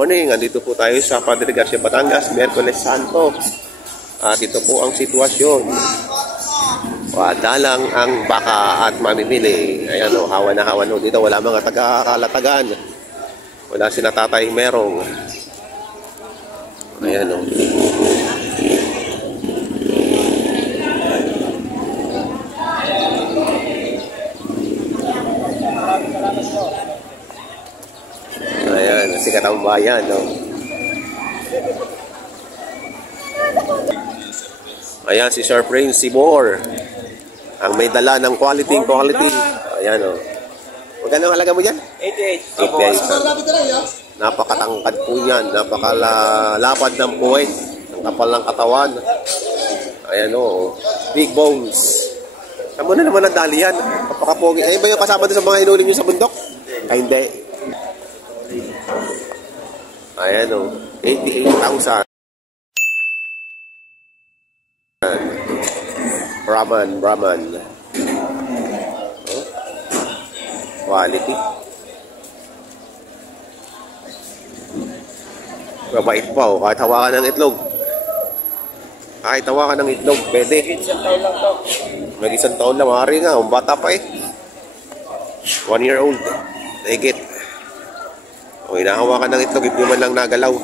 Morning, andito po tayo sa Padre Garcia, Batangas, Miyerkules Santo. At ito po ang sitwasyon. Dalang ang baka at mamimili. Ayan o, hawa na hawa no. Dito wala mga taga-kalatagan. Wala sila Tatay Merong. Ayan o. Ayan, sikat ang bayan, no? Ayan, si Sir Prince Sibor. Ang may dala ng quality. Ayan, no? Magkano ang halaga mo dyan? 88. Napakatangkad po yan. Napakalapad ng puwet. Ang kapal ng katawan. Ayan, no? Big bones. Saan mo na naman ang dali yan? Kapakapogi. Ayun ba yung kasama doon sa mga inuling nyo sa bundok? Ay, hindi. Ayan o, 88,000. Brahman. Oh. Quality. Mabait pa o, kahit hawakan ng itlog. Pwede. Mag-isang taon lang, maaari nga, bata pa eh. 1 year old. Take it. O, hinahawakan ng itlog, hindi man lang nagalaw.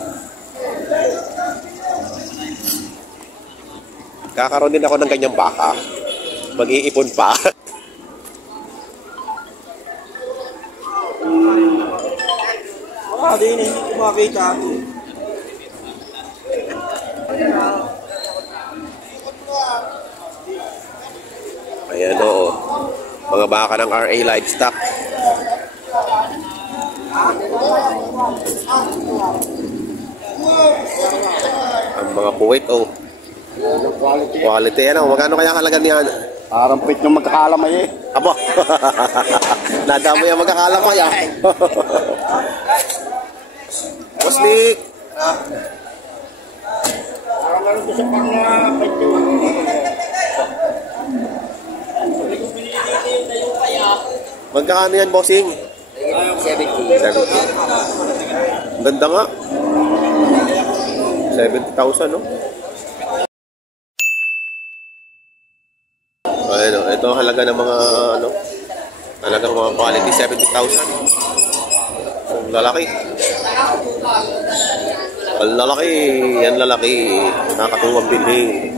Kakaroon din ako ng kanyang baka. Mag-iipon pa. Din, hindi ko makita. Ayan o. Mga baka ng RA Livestock. Ang mga puwit o. Quality yan o. Magkano kaya halaga niyan? Parang pit yung magkakalamay eh. Aba. Nadamo yung magkakalamay ah. Poslik. Parang lang ito sa pang-pit yun. Magkano yan, bossing? 70. Ganda nga. 70,000, no? Ayun, ito ang halaga ng mga, halaga ng mga quality, 70,000. Ang lalaki. Ang lalaki. Yan lalaki. Nakakatuwang bilhin.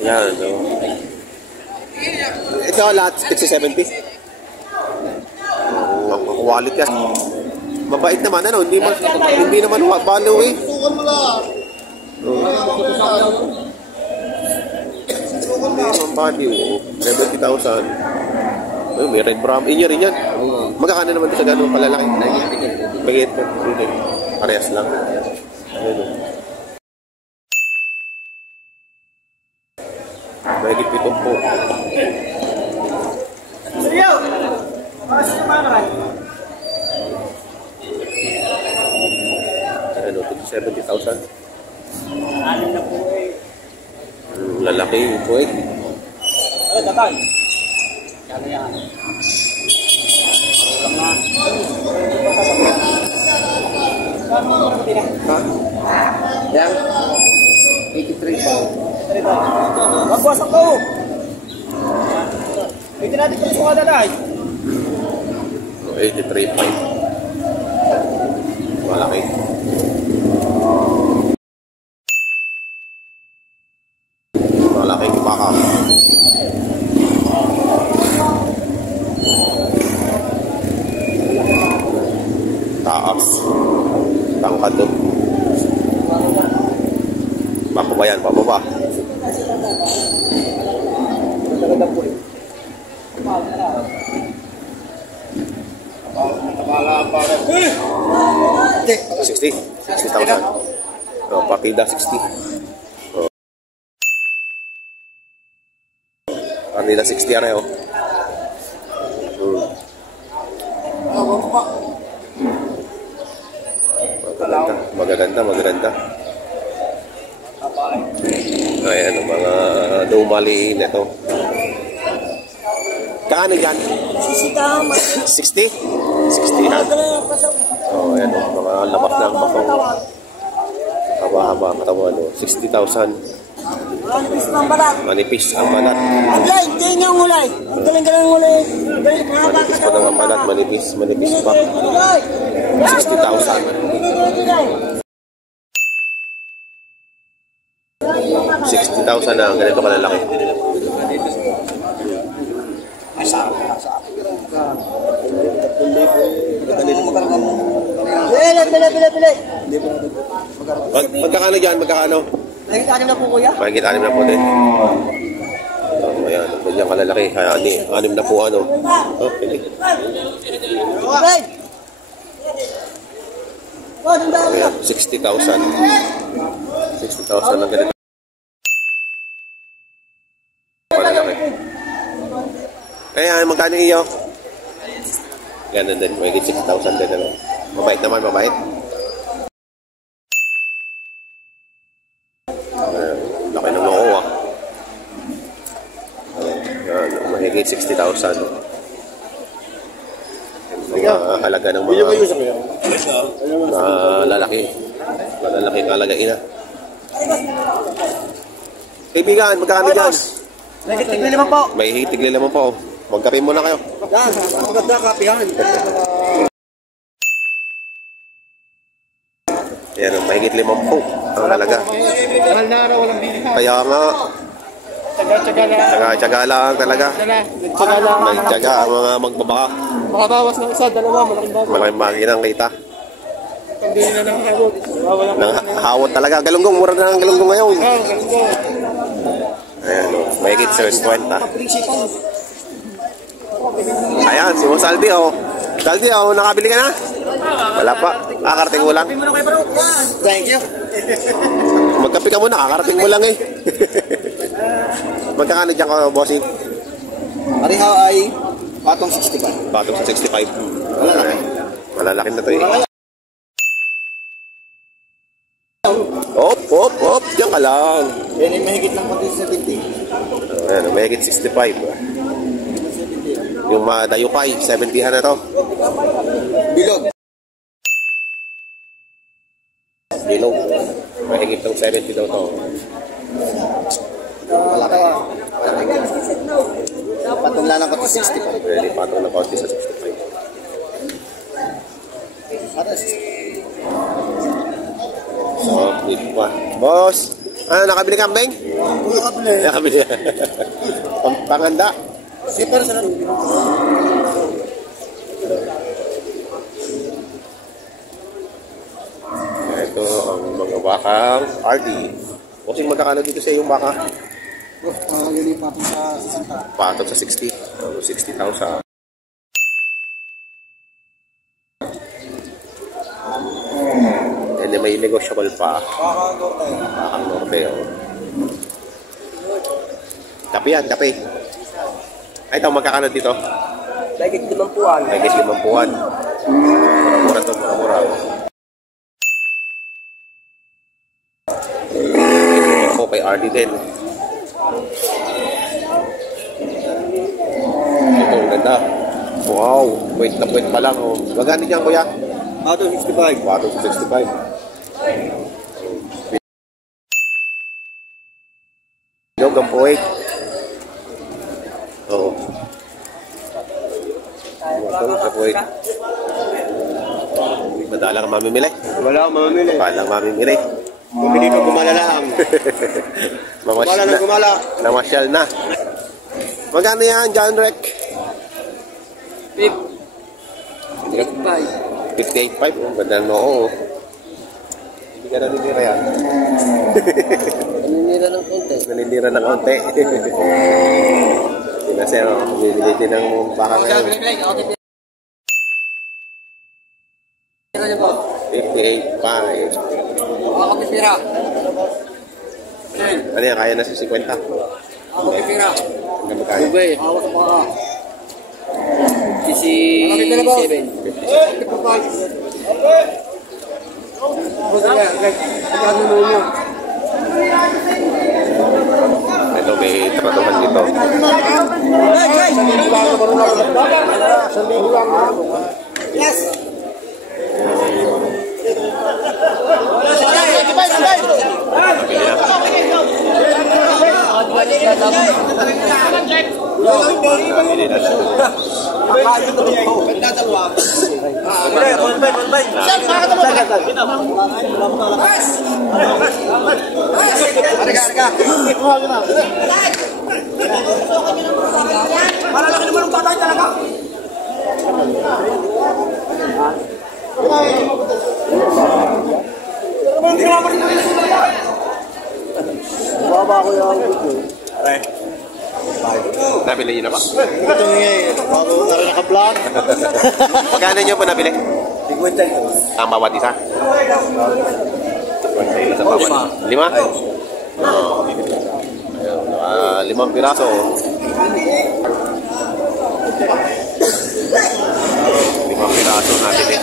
Ayan, no? Ito lahat, 60-70. Ang quality yan. Mabait naman, hindi naman balo eh. Ang body, 70,000. May red brown. Inyo rin yan. Magkakano naman ito sa gano'ng palalaki? Bagay ito. Parehas lang. Bagay ito po. Seryo! Para sa naman. Ano, 70,000. Anin na po eh. Lalaki po eh. Ano, tatay? Kano yan? Ulang na. Kano ang pati na? Ha? Yan? 83 pa. Magwasak ko! Pwede natin kung suka daday. 83 pa. Malaki. Malaking baka. Taas. Tangkad doon. Pababa yan, pababa. Maganda po eh. 60,000. Partida 60. Partida 60 ano yun. Magaganda. Ayan ang mga dumaliin ito. Kano yan? 60 60? 60 ha? So, ayan o, mga labas ng bakong haba-haba katawan o. 60,000. Manipis ang balat. Ulay, hindi niya ang ulay. Ang galing-galing ang ulay. Manipis pa ng balat, manipis pa. 60,000. 60,000 na ang ganito kalalaki. Bili. Magkakano dyan? Magkakano? Nagkakanin na po kuya? Mahigit 6 na po din. Ayan, ganyan kalalaki. Kaya 6 na po ano. Oh, pili. Ulay! Ayan, 60,000. 60,000 ang ganito. Kalalaki. Kaya magkano iyo? Ganun din, mahigit 6,000 din. Ano? Mabait naman, mabait. Laki ng noo ah. Ayan, mahigit 60,000. Mga halaga ng mga lalaki. Malalaki ang halagain na. Kaibigan, magkano dyan? Nagkitigli naman po. May hitigli naman po. Magkape muna kayo. Yan, maganda kapihan. Yan, mahigit 5 po ang halaga. Mahal na araw, walang bili. Kaya nga, Tsaga-tsaga na. tsaga lang talaga. Tsaga lang. May tsaga ang mga magbabaka. Makabawas ng isa, dalawa, malaking bago. Malaking makina ang kita. Hindi na nang hawot. Walang Nang hawot talaga. Galunggong, mura na ang galunggong ngayon. galing ko. Ayan o, mahigit 7.20. Ayan, si Saldi o. Saldi o, nakabili ka na? Wala pa. Kakarating mo lang. Thank you. Magkape ka muna, kakarating mo lang eh. Magkakano dyan ka, bossing? Ariha ay patong 65. Patong sa 65. Malalaki na to eh. Op. Diyan ka lang. Yan ay mahigit ng pati sa 70. Ayan, mahigit 65. Yung mga dayupay, 70 na to. Bilog. Bilog. Mahigit ng 70 daw to. Malaki. Patong lang ako sa 65. Pwede patong na konti sa 65. So, dito pa. Boss! Ano, nakabili kambing? Nakabili. Panganda. Sipar sa Ito ang mga bakang RD. Bossing, magkakano dito sa iyong baka? Magaling patong sa 60. Patong sa 60. 60,000. And may negotiable pa. Bakang norte. Oh. Kape yan, kape. Ay, ito, magkakano dito? Mahigit 50. Mahigit 50. Mura to, mura. Ito kay RD din. Ito, ang ganda. Wow, wait na pa lang. Oh. Magkano dyan, kuya? Patong 65. Patong sa 65. Bilog ang puwit. Oo. Matong sa puwit. Madalang mamimili. Wala akong mamamili. Madalang mamimili. Bumili ka gumala lang. Gumala lang gumala. Namasyal na. Magkano yan, John Rec? 58.5. Oh, ganda ng noo. Hindi ka naninira yan. Naninira ng konti. Naninira ng konti. Hindi na sir, bumibili din ng baka ngayon. 58.5. Ako pipira. Ano yan, kaya na sa 50. Ako pipira. Hanggang magkaya. Dugay. Awas pa ka. 57. Ito, may tratuhan dito. Yes. Nabili na siya. Malalaki naman ang batay talaga. Baba ko yung Nabili yun na ba? ito nga bago tara naka-vlog. Magkano nyo po nabili? Tigwenta ito. Ang bawat isa? Sa bawat. 5? Oo. Ayun, 5 piraso. 5 piraso nabili.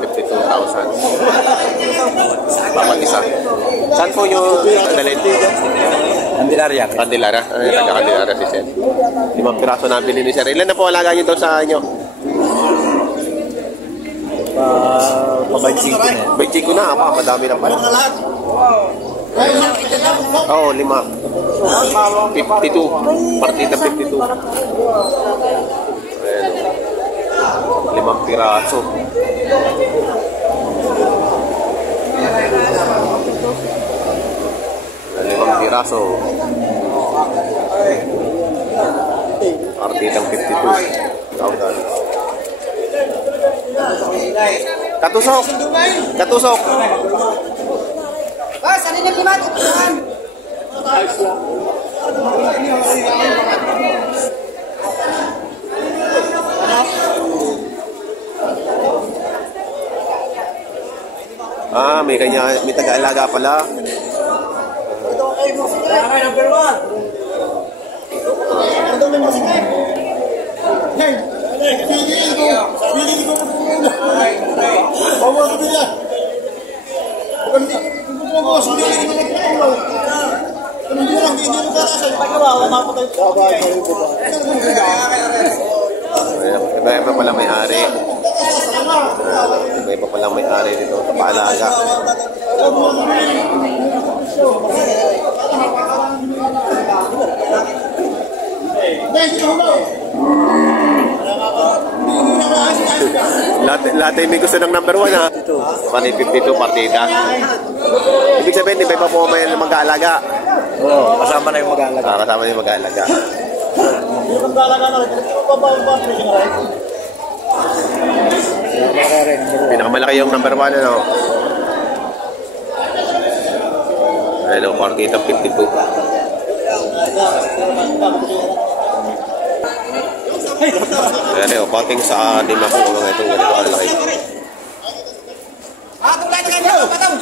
52,000. Bawat isa. Saan po yung dalhin? Andilarya. Candelaria. Ay, taga-Candelaria si Sir. 5 piraso nabili ni Sir. Ilan na po alaga nyo doon sa inyo? Pabansin ko na. Baichi ko na. Apa, madami na pala. Oo, 5. 52. Partida 52. Ayan. 5 piraso. 5 piraso. Partidang 52. Katusok! Katusok! Bas, ano na limat? Tuhan. Ah, may taga-alaga pala. Iba pala may-ari. Iba pala may-ari dito sa paalaga. Lahat ay may gusto ng number 1 ha. 52 partida. Ibig sabihin, iba pa po may mag-aalaga. Oo, kasama na yung mag-aalaga. Kasama na yung mag-aalaga. Pinakamalaki yung number 1 ano. Ano, partida 52. Ayan o, pating sa 5 ako mga itong ganito kalaki. Tulad ka niyo, patang.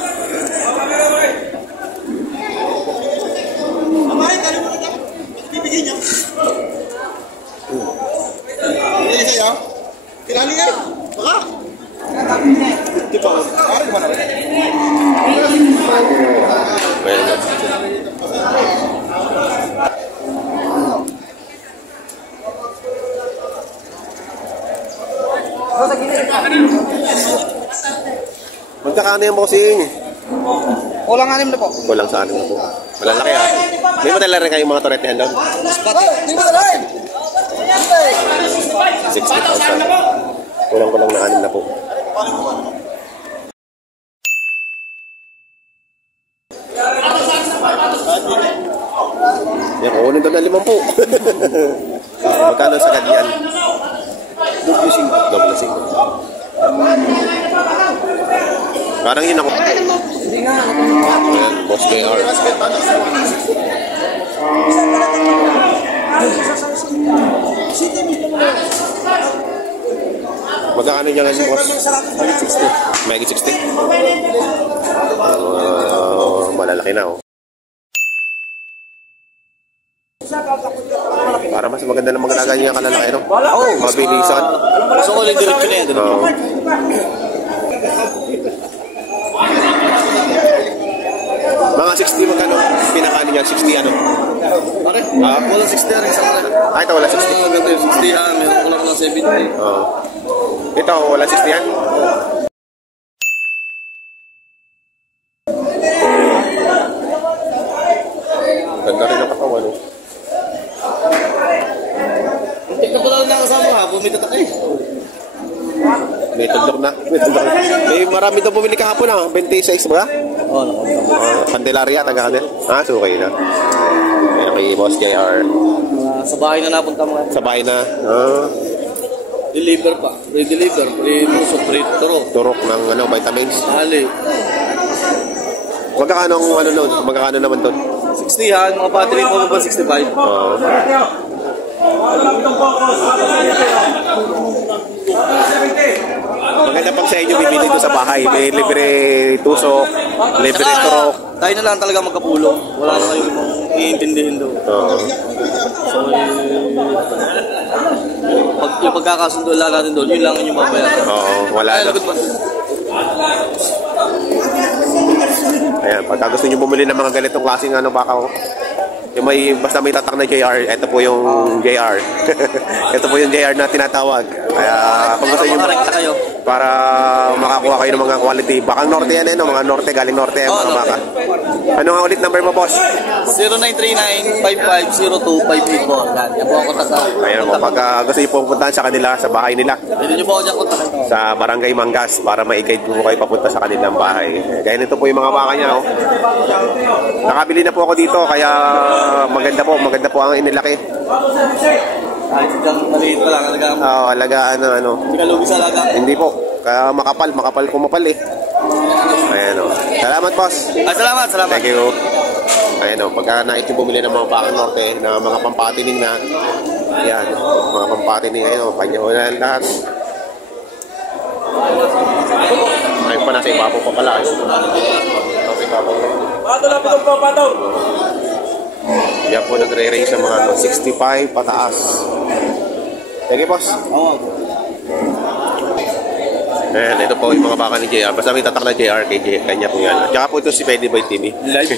Amay, kali mo na. Bibigyan niyo. Ini saya. Kilali ka. Baka. Di ba? Parang ba na? Magkakano yung bossing? Kulang 6 na po. Kulang sa 6 na po. Malalaki ha. May madala rin kayong mga toretehan doon? 60,000. Kulang-kulang na 6 na po. Yan, kukunin doon na 5 po. Magkano sa ganyan? Double 5. Parang yun ako. Ayan, Boss KR. Magkano niya ngayon, boss? Mahigit 60. Malalaki na, oh. Para mas maganda na mag-alaga niya ang kalalaki, no? Mabilisan. So, ulit diretso na yan. Mga 60, magkano pinakaano niya? 60 ano? Pare, walang 60 rin sa kanila. Ah, ito wala 60. Ganda yung 60 yan, meron ko lang ng 70. Oo. Ito, wala 60 yan? May tudlok na. May tudlok na. May marami daw bumili kahapon ah. 26 ba? Oo, nakamta. Candelaria, taga ano? Ah, so okay na. Ayan, kay Boss JR. Sa bahay na napunta mga. Sa bahay na. Ah, Deliver pa. Pre-deliver. Pre-tusok. Pre-turok. turok ng ano, vitamins. Ali. Magkakano ang ano nun? Magkakano naman doon? 60 yan. Mga battery po ba 65? Oo. Maganda pag sa inyo bibili doon sa bahay. May libre tusok, libre turok. Tayo na lang talaga magkapulong. Wala na kayong iintindihin doon. Oo. So, yung pagkakasundo lang natin doon, yun lang yung mabayaran. Oo, wala na. Ayan, pagka gusto nyo bumili ng mga ganitong klaseng ano baka yung may, basta may tatak na JR, ito po yung JR. Ito po yung JR na tinatawag. Kaya kung gusto nyo kayo. para makakuha kayo ng mga quality, bakang norte yan eh, no? Mga norte, galing norte yan, mga baka. Ano nga ulit number mo, boss? 0939-5502-584. Yan po ako kontak. Ayan mo, pagka gusto nyo pupuntahan sa kanila, sa bahay nila, Pwede nyo po ako dyan kontak. sa Barangay Mangas para ma-guide mo kayo papunta sa kanilang bahay. Kaya nito po yung mga baka niya. Oh. Nakabili na po ako dito kaya maganda po ang inilaki. Kahit dyan, maliit pa lang. Oo, alagaan na ano. Hindi ka lugi sa alaga. Hindi po. Kaya makapal kumapal eh. Ayan o. Salamat boss. Salamat. Thank you. Ayan o. Pagka nais nyo bumili ng mga bakang norte na mga pampatining na. Ayan. Mga pampatining. Ayan o. Panyahunan lahat. Ayun pa nasa ibabaw pa pala. Nasa ibabaw pa. Yan po nagre-range sa mga 65 pataas. Sige boss. Ayan, ito po yung mga baka ni JR. Basta may tatak na JR kay kanya po yan. Tsaka po ito si Pwede Boy TV. Live.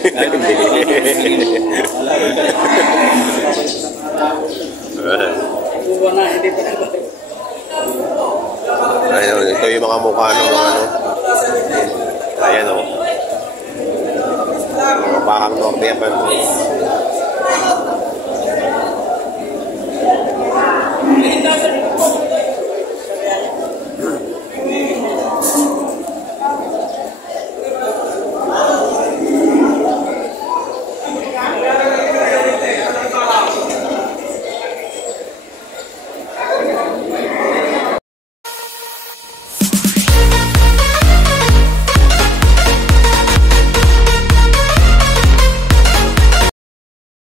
Ayan, ito yung mga mukha ng mga ano. Ayan o. Mga bakang norte yan pa.